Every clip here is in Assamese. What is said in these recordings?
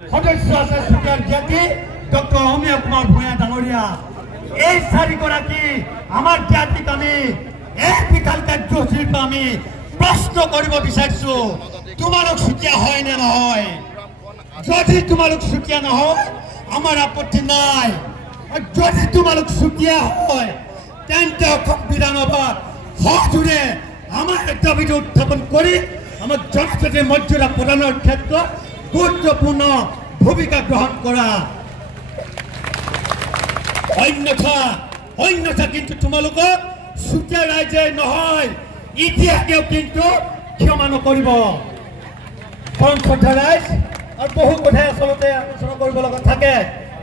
সদস্য আছে চুতীয়াৰ জ্ঞাতি ডক্টৰ অমীয়া কুমাৰ ভূঞা ডাঙৰীয়া। এই চাৰিগৰাকী আমাৰ জ্ঞাতিক আমি এই বিশাল কাৰ্যসূচীৰ পৰা আমি প্ৰশ্ন কৰিব বিচাৰিছো, তোমালোক চুতীয়া হয় নে নহয়? যদি তোমালোক চুতীয়া নহয় আমাৰ আপত্তি নাই, যদি তোমালোক চুতীয়া হয় তেন্তে অসম বিধানসভাত সজোৰে আমাৰ দাবীটো উত্থাপন কৰি আমাক জনজাতিৰ মৰ্যাদা প্ৰদানৰ ক্ষেত্ৰত গুৰুত্বপূৰ্ণ ভূমিকা গ্ৰহণ কৰা। অন্যথা কিন্তু তোমালোকক চুতীয়া ৰাইজে নহয় ইতিহাসেও কিন্তু ক্ষমা নকৰিব। শ্ৰদ্ধা ৰাইজ আৰু বহু কথাই আচলতে আলোচনা কৰিব লগা থাকে,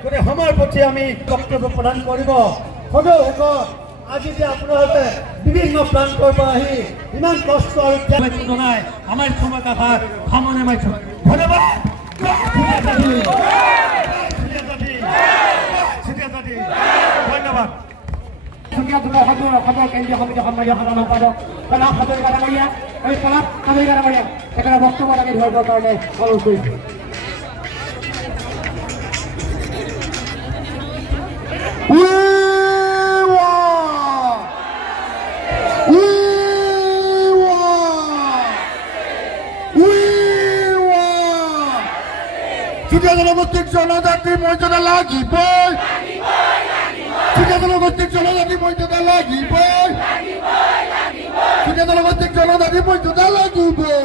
গতিকে সময়ৰ প্ৰতি আমি বক্তব্য প্ৰদান কৰিব। সদৌ আজি যে আপোনালোকে বিভিন্ন প্ৰান্তৰ পৰা আহি ইমান কষ্ট আৰু জনাই আমাৰ সময় কাষত সামনে মাৰিছো। ধন্যবাদ। ধন্যবাদ। অসমৰ কেন্দ্ৰীয় সমিতি সন্মানীয় সাধাৰণ সম্পাদক কলাপ হাজৰিকা ডাঙৰীয়া আৰু কলাপ হাজৰিকা ডাঙৰীয়া তেখেতৰ বক্তব্য দাঙি ধৰিবৰ কাৰণে অনুৰোধ কৰিছোঁ। চুতীয়া জনগোষ্ঠীক জনজাতিৰ মৰ্যাদা লাগিবই, চুতীয়া জনগোষ্ঠীক জনজাতিৰ মৰ্যাদা লাগিবই, চুতীয়া জনগোষ্ঠীক জনজাতিৰ মৰ্যাদা লাগিবই।